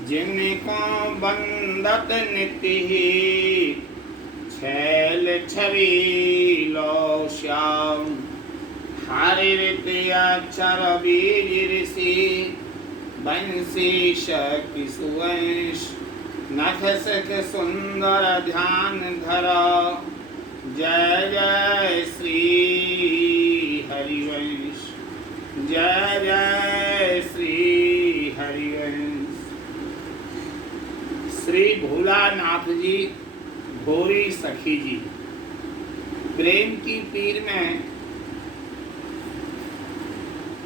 जिनको बंदत निति छैल छबीलो श्याम हरित अक्षर बीज ऋषि बंसी शक्ति सुवंश नख सख सुंदर ध्यान धरा जय जय श्री हरिवंश जय जय श्री हरिवंश। श्री भोलानाथ जी भोरी सखी जी प्रेम की पीर में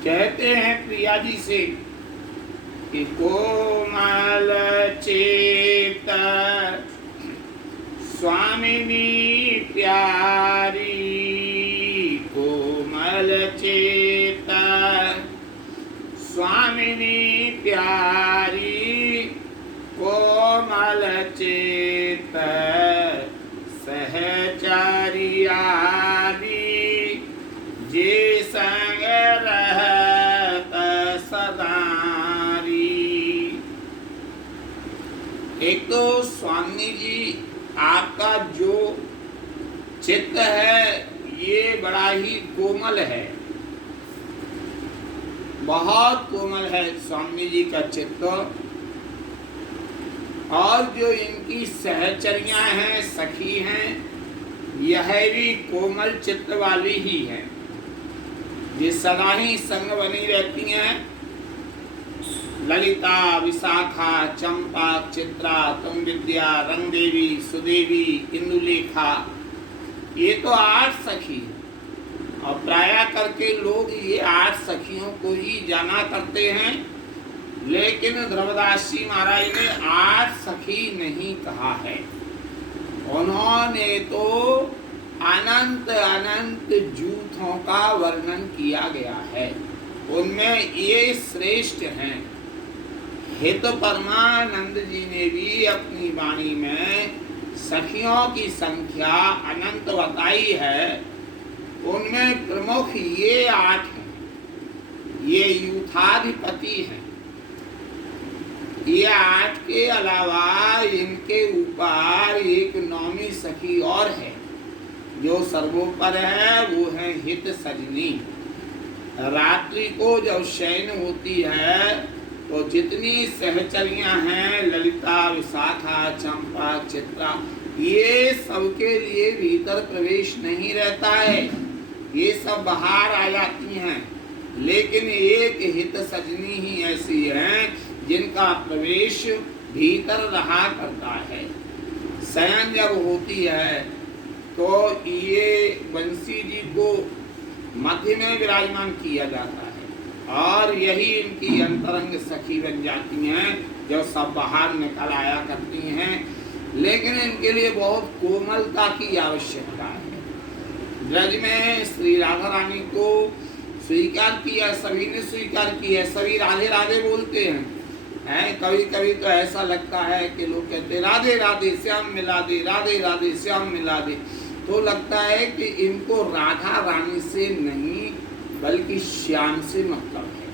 कहते हैं प्रिया जी से कि कोमल चेत स्वामिनी प्यारी, कोमल चेत स्वामिनी प्यारी, कोमल चेत सहचरी आदि जे संग रहत सदारी। एक तो स्वामी जी आपका जो चित्त है ये बड़ा ही कोमल है, बहुत कोमल है स्वामी जी का चित्त। और जो इनकी सहचरियां हैं, सखी हैं, यह भी कोमल चित्त वाली ही है, ये सदा ही संग बनी रहती हैं। ललिता, विशाखा, चंपा, चित्रा, तुम विद्या, रंग देवी, सुदेवी, इंदुलेखा, ये तो 8 सखी हैं। और प्राय करके लोग ये 8 सखियों को ही जाना करते हैं, लेकिन ध्रुवदास जी महाराज ने 8 सखी नहीं कहा है। उन्होंने तो अनंत अनंत जूथों का वर्णन किया गया है, उनमें ये श्रेष्ठ हैं। हित परमानंद जी ने भी अपनी वाणी में सखियों की संख्या अनंत बताई है, उनमें प्रमुख ये 8 हैं, ये यूथाधिपति हैं। ये 8 के अलावा इनके ऊपर एक 9वीं सखी और है जो सर्वोपर है, वो है हित सजनी। रात्रि को जब शयन होती है तो जितनी सहचरियां हैं, ललिता, विशाखा, चंपा, चित्रा, ये सबके लिए भीतर प्रवेश नहीं रहता है, ये सब बाहर आ जाती हैं। लेकिन एक हित सजनी ही ऐसी है जिनका प्रवेश भीतर रहा करता है। शयन जब होती है तो ये बंसी जी को मध्य में विराजमान किया जाता है और यही इनकी अंतरंग सखी बन जाती हैं, जो सब बाहर निकल आया करती हैं। लेकिन इनके लिए बहुत कोमलता की आवश्यकता है। ब्रज में श्री राधा रानी को स्वीकार किया, सभी ने स्वीकार किया, सभी राधे राधे बोलते हैं। कभी कभी तो ऐसा लगता है कि लोग कहते राधे राधे श्याम मिला दे, राधे राधे श्याम मिला दे, तो लगता है कि इनको राधा रानी से नहीं बल्कि श्याम से मतलब है।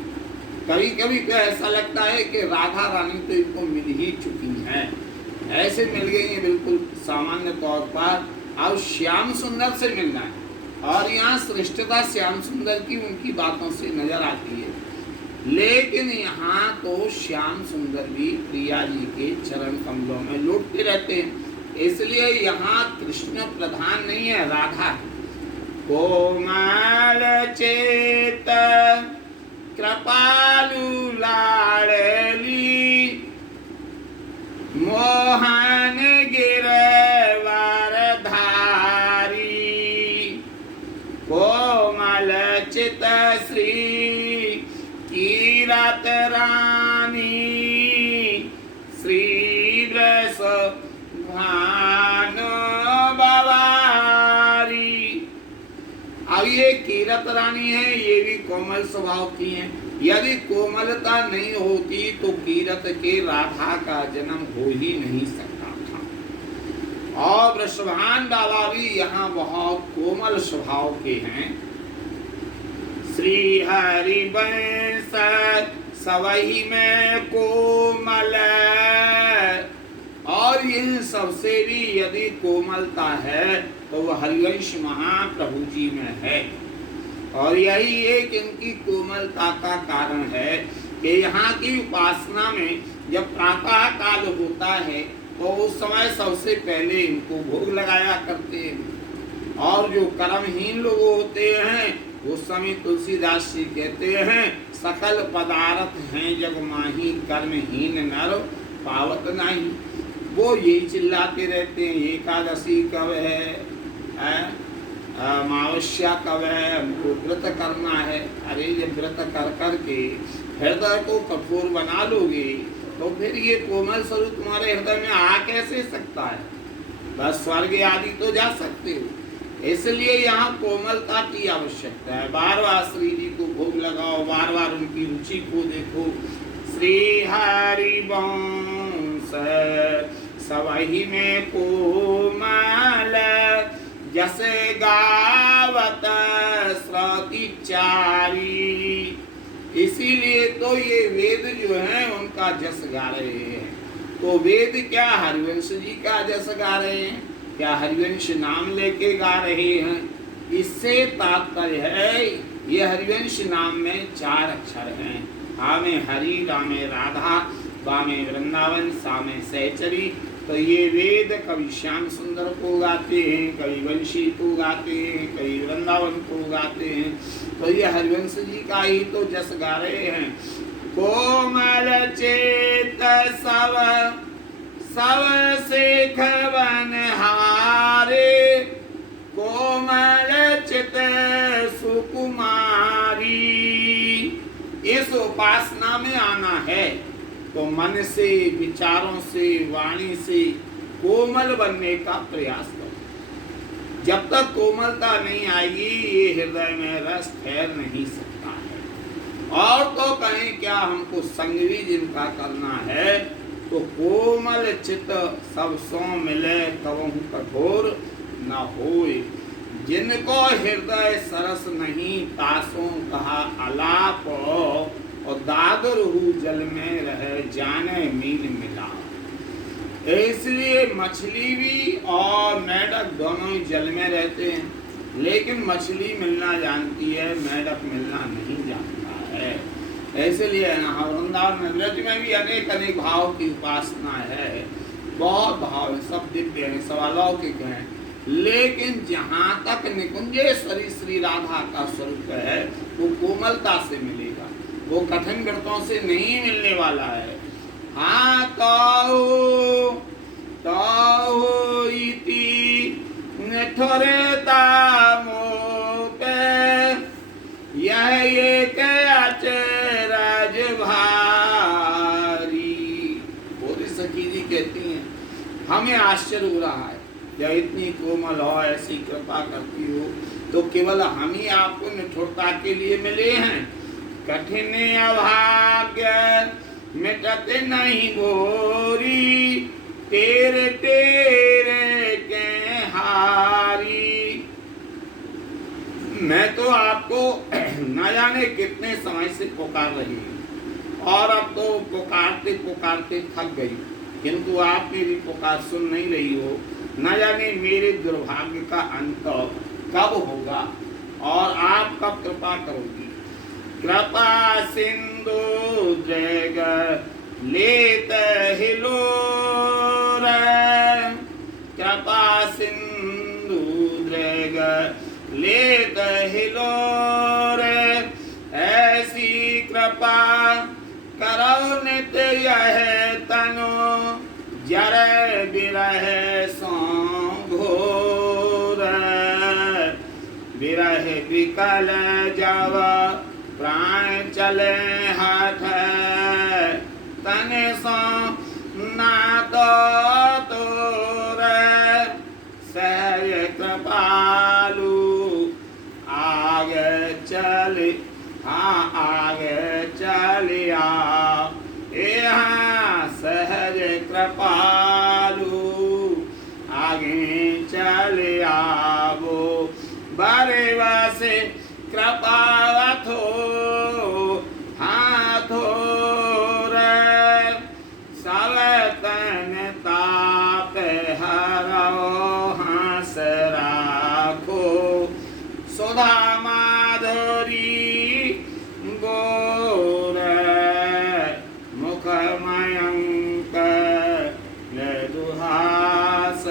कभी कभी तो ऐसा लगता है कि राधा रानी तो इनको मिल ही चुकी हैं, ऐसे मिल गई हैं बिल्कुल सामान्य तौर पर, अब श्याम सुंदर से मिलना है। और यहाँ श्रेष्ठता श्याम सुंदर की उनकी बातों से नजर आती है। लेकिन यहाँ तो श्याम सुंदर भी प्रिया जी के चरण कमलों में लौटते रहते हैं, इसलिए यहाँ कृष्ण प्रधान नहीं है, राधा है। कोमल चेत कृपालु लाडली, मोहन गिरवर धारी, कोमल चित श्री कीरत रानी, श्री रस भानु बवारी। अब ये कीरत रानी है, ये भी कोमल स्वभाव की हैं। यदि कोमलता नहीं होती तो कीरत के राधा का जन्म हो ही नहीं सकता था। और वृषभान बाबा भी यहाँ बहुत कोमल स्वभाव के हैं। श्री हरि वंश सवही में कोमल, और इन सबसे भी यदि कोमलता है तो वह हरिवंश महाप्रभु जी में है। और यही एक इनकी कोमलता का कारण है कि यहाँ की उपासना में जब प्रातः काल होता है तो उस समय सबसे पहले इनको भोग लगाया करते हैं। और जो कर्महीन लोग होते हैं उस समय तुलसीदास जी कहते हैं सकल पदार्थ हैं जग माही कर्महीन नर पावत नहीं। वो यही चिल्लाते रहते हैं एकादशी कब है, अमावस्या कब है, हमको व्रत करना है। अरे ये व्रत कर कर के हृदय को कठोर बना लोगे तो फिर ये कोमल स्वरूप तुम्हारे हृदय में आ कैसे सकता है? बस स्वर्ग आदि तो जा सकते हो। इसलिए यहाँ कोमलता की आवश्यकता है। बार बार श्री जी को भोग लगाओ, बार बार उनकी रुचि को देखो। श्री हरि वंश सवही में कोमल, जसे गावत श्रुति चारी। इसीलिए तो ये वेद जो हैं उनका जस गा रहे हैं। तो वेद क्या हरिवंश जी का जस गा रहे हैं, क्या हरिवंश नाम लेके गा रहे हैं? इससे तात्पर्य है ये हरिवंश नाम में 4 अक्षर हैं। हा में हरि, रा में राधा, बा में वृंदावन, सा में सहचरी। तो ये वेद कभी श्याम सुंदर को गाते हैं, कभी वंशी को गाते हैं, कभी वृंदावन को गाते हैं। तो ये हरिवंश जी का ही तो जस गा रहे हैं। कोमल चेत सब सब शेख बनहारे, कोमल चित सुकुमारी। इस उपासना में आना है तो मन से, विचारों से, वाणी से कोमल बनने का प्रयास करो। जब तक कोमलता नहीं आएगी ये हृदय में रस ठहर नहीं सकता है। और तो कहें क्या, हमको संग भी जिनका करना है तो कोमल चित सब सो मिले कबहु कठोर न होए। जिनको हृदय सरस नहीं तासों कहा अलाप, और दादरहु जल में रहे जाने मीन मिला। इसलिए मछली भी और मेढक दोनों ही जल में रहते हैं, लेकिन मछली मिलना जानती है, मेढक मिलना नहीं जानता है। इसलिए वृंदावन में व्रज में भी अनेक अनेक भाव की उपासना है। बहुत भाव है, सब दिव्य है, सब अलौकिक है। लेकिन जहाँ तक निकुंजेश्वरी श्री राधा का स्वरूप है वो कोमलता से मिलेगा, वो कठिन व्रतों से नहीं मिलने वाला है। हाँ तो इति निठुरता मोके, यह एक अचरज भारी। बोली सखी जी कहती हैं हमें आश्चर्य हो रहा है जब इतनी कोमल हो, ऐसी कृपा करती हो, तो केवल हम ही आपको निठुरता के लिए मिले हैं। कठिन अभाग्य मिटते नहीं बोरी, तेरे तेरे के हारी। मैं तो आपको न जाने कितने समय से पुकार रही हूँ, और अब तो पुकारते पुकारते थक गई, किंतु आप मेरी पुकार सुन नहीं रही हो। न जाने मेरे दुर्भाग्य का अंत कब होगा और आप कब कृपा करोगी। कृपा सिंधु जग लेत हिलोर, कृपा सिंधु जग लेत हिलोर। ऐसी कृपा करो नित यह तनु, जर बिरह सो घोर। बिरह विकल जब प्राण चले हाथ, तन सो नात तोर। सहज कृपालु आगे चल, हाँ आगे चलिया। यहाँ सहज कृपालु आगे चले आवो। बरवा से कृपावथो हाथो सुधा माधुरी गोर मुख मयंक मृदुहास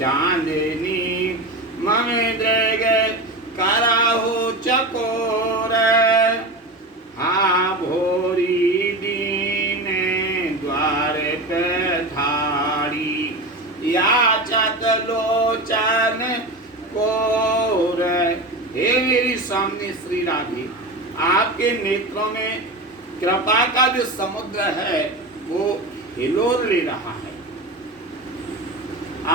चांदनी मम दृग कराहु चकोर हा भोरी दीने द्वार पे धारी याचत लोचन कोर। हे मेरी सामने श्री राधे, आपके नेत्रों में कृपा का जो समुद्र है वो हिलोर ले रहा है।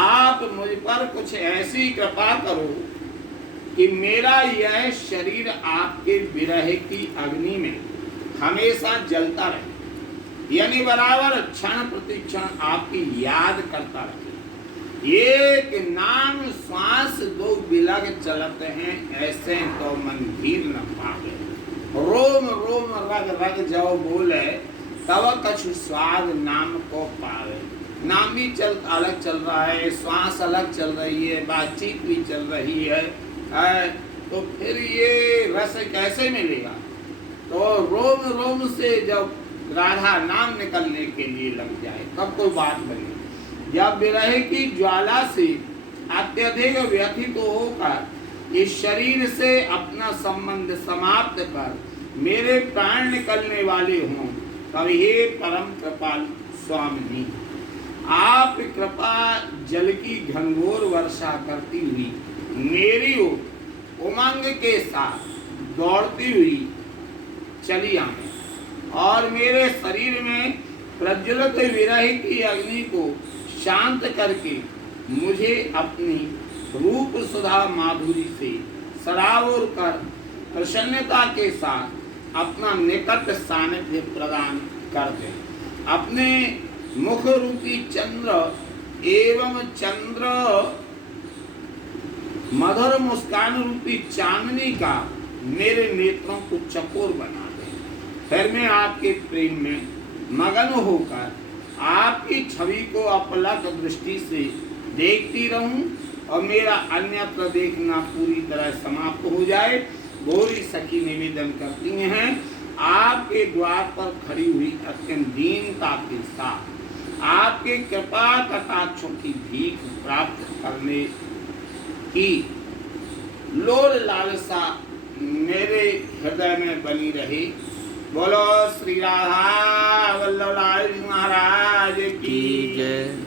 आप मुझ पर कुछ ऐसी कृपा करो कि मेरा यह शरीर आपके विरह की अग्नि में हमेशा जलता रहे, यानी बराबर क्षण प्रतिक्षण आपकी याद करता रहे। एक नाम श्वास दो बिलग चलते हैं, ऐसे तो मन धीर न पावे। रोम रोम रग रग जाओ बोले, तब कछु स्वाद नाम को पावे। नाम भी अलग चल रहा है, श्वास अलग चल रही है, बातचीत भी चल रही है, तो फिर ये रस कैसे मिलेगा? तो रोम रोम से जब राधा नाम निकलने के लिए लग जाए तब कोई बात बने। जब विरह की ज्वाला से अत्यधिक व्यथित होकर इस शरीर से अपना संबंध समाप्त कर मेरे प्राण निकलने वाले हों, तब हे परम कृपाल स्वामी, आप कृपा जल की घनघोर वर्षा करती हुई मेरी उमंग के साथ दौड़ती हुई चली आए और मेरे शरीर में प्रज्वलित विरह की अग्नि को शांत करके मुझे अपनी रूप सुधा माधुरी से सराबोर कर प्रसन्नता के साथ अपना निकट सानिध्य प्रदान कर दे। अपने मुख रूपी चंद्र एवं चंद्र मधुर मुस्कान रूपी चांदनी का मेरे नेत्रों को चकोर बना दे। फिर मैं आपके प्रेम में मगन होकर आपकी छवि को अपलक दृष्टि से देखती रहूं और मेरा अन्यत्र देखना पूरी तरह समाप्त हो जाए। गौरी सखी निवेदन करती हैं, आपके द्वार पर खड़ी हुई अत्यंत दीनता के साथ आपके कृपा कटाक्षों की भीख प्राप्त करने की लोल लालसा मेरे हृदय में बनी रही। बोलो श्री राधा वल्लभ लाल महाराज की जय।